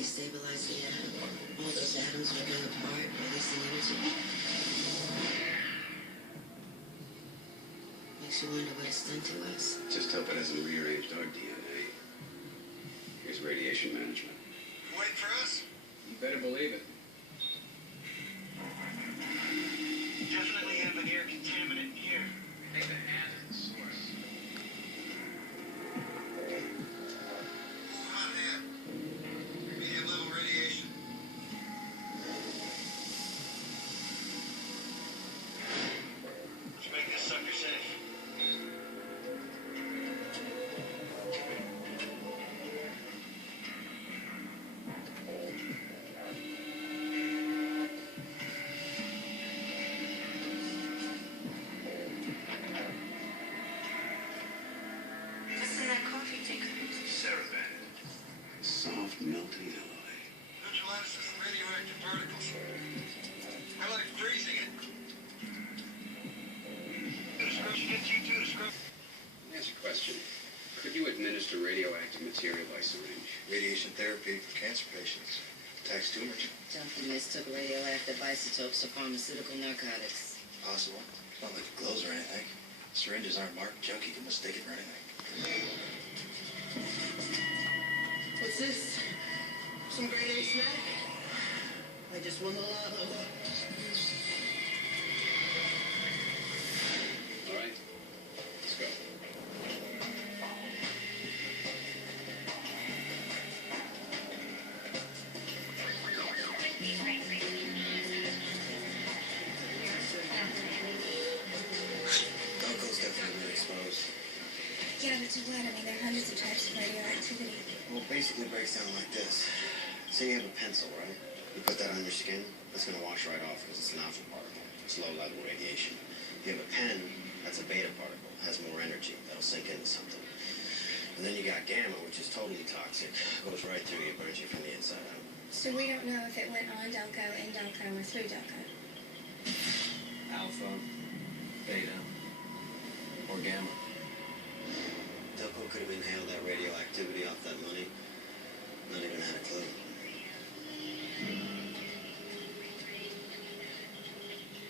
destabilize the atom. All those atoms ripping apart, releasing energy. Makes you wonder what it's done to us. Just hope it hasn't rearranged our DNA. Here's radiation management. You wait for us? You better believe it. Definitely have an air contaminant here. Take the hand at the source. Hot hand. Medium level radiation. Let's make this sucker safe. Soft, melting alloy. Neutralizes radioactive particles. I like freezing it. Get you to the scrub. Let me ask you a question. Could you administer radioactive material by syringe? Radiation therapy for cancer patients. Attacks tumors. Junkie mistook radioactive isotopes for pharmaceutical narcotics. Possible. It's not like it glows or anything. Syringes aren't marked. Junkie can mistake it for anything. What's this? Some grade A snack? I just won the lotto. All right. Let's go. Uncle's definitely exposed. Yeah, but to what? I mean, there are hundreds of types of radioactivity. Well, it basically breaks down like this. Say you have a pencil, right? You put that on your skin, that's going to wash right off because it's an alpha particle. It's low-level radiation. You have a pen, that's a beta particle. It has more energy. That'll sink into something. And then you got gamma, which is totally toxic. Goes right through you, burns you from the inside out. So we don't know if it went on Delco, in Delco, or through Delco. Alpha, beta, or gamma. Delco could have inhaled that radioactivity off that money. Not even had a clue.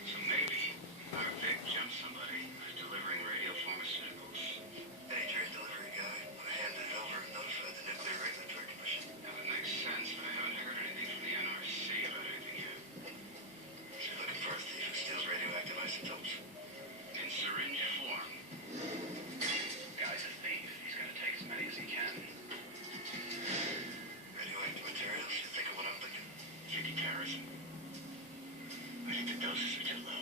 So maybe our big jump somebody who's delivering radiopharmaceuticals. Hey, you're a delivery guy. I handed it over and notified the Nuclear Regulatory Commission. That would make sense, but I haven't heard anything from the NRC about anything yet. So you're looking for a thief who steals radioactive isotopes? In syringe form. Guy's a thief. He's gonna take as many as he can. Radioactive materials? You think of what I'm thinking? 50 terrorism. I think the doses are too low.